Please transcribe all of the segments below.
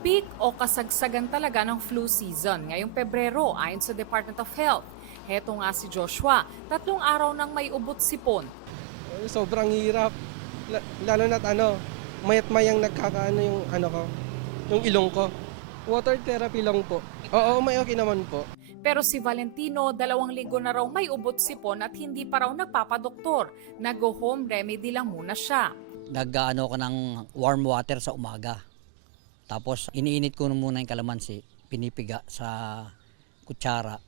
Peak o kasagsagan talaga ng flu season ngayong Pebrero ayon sa Department of Health. Heto nga si Joshua, 3 araw nang may ubot sipon. Sobrang hirap. Lalo na't mayat mayang nagkakaano yung ko, yung ilong ko. Water therapy lang po. Oo, may okay naman po. Pero si Valentino, 2 linggo na raw may ubot sipon at hindi pa raw nagpapadoktor. Nag-home remedy lang muna siya. Nag-ano ko ng warm water sa umaga. Tapos iniinit ko muna yung kalamansi, pinipiga sa kutsara.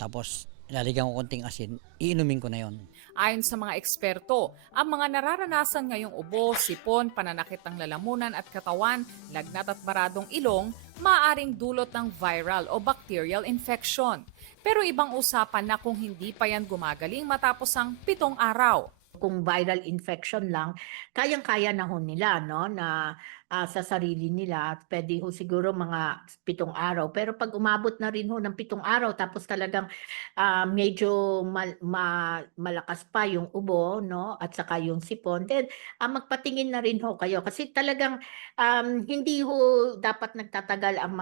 Tapos lalagyan ko konting asin, iinumin ko na yon. Ayon sa mga eksperto, ang mga nararanasan ngayong ubo, sipon, pananakit ng lalamunan at katawan, lagnat at baradong ilong, maaaring dulot ng viral o bacterial infection. Pero ibang usapan na kung hindi pa yan gumagaling matapos ang 7 araw. Kung viral infection lang, kayang-kaya na ho nila, no, na sa sarili nila, pwede ho siguro mga 7 araw. Pero pag umabot na rin ho ng 7 araw, tapos talagang medyo malakas pa yung ubo, no, at saka yung sipon, then magpatingin na rin ho kayo. Kasi talagang hindi ho dapat nagtatagal ang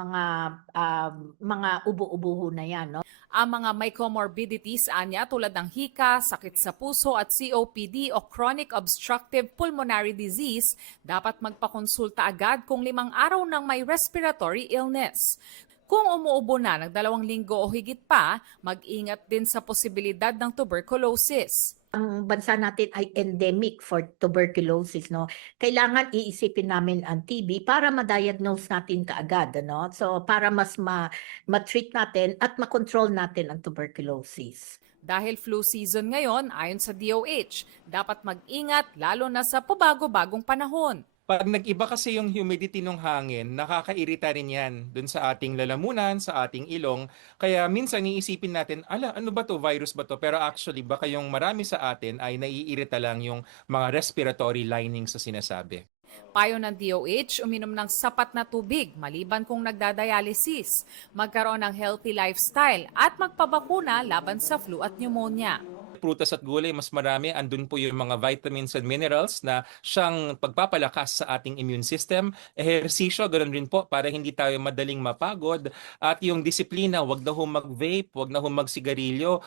mga ubo-ubo ho na yan, no. Ang mga may comorbidities anya tulad ng hika, sakit sa puso at COPD o chronic obstructive pulmonary disease, dapat magpakonsulta agad kung 5 araw nang may respiratory illness. Kung umuubo na ng 2 linggo o higit pa, mag-ingat din sa posibilidad ng tuberculosis. Ang bansa natin ay endemic for tuberculosis, no? Kailangan iisipin namin ang TB para ma-diagnose natin kaagad, no? So para mas ma-treat natin at ma-control natin ang tuberculosis. Dahil flu season ngayon, ayon sa DOH, dapat mag-ingat lalo na sa pabago-bagong panahon. Pag nag-iba kasi yung humidity ng hangin, nakakairita rin yan dun sa ating lalamunan, sa ating ilong. Kaya minsan iisipin natin, ano ba to? Virus ba to? Pero actually, baka yung marami sa atin ay naiirita lang yung mga respiratory lining sa sinasabi. Payo ng DOH, uminom ng sapat na tubig maliban kung nagdadialysis, magkaroon ng healthy lifestyle at magpabakuna laban sa flu at pneumonia. Prutas at gulay, mas marami. Andun po yung mga vitamins and minerals na siyang pagpapalakas sa ating immune system. Ehersisyo, ganoon rin po para hindi tayo madaling mapagod. At yung disiplina, wag na ho mag-vape, wag na ho mag-sigarilyo.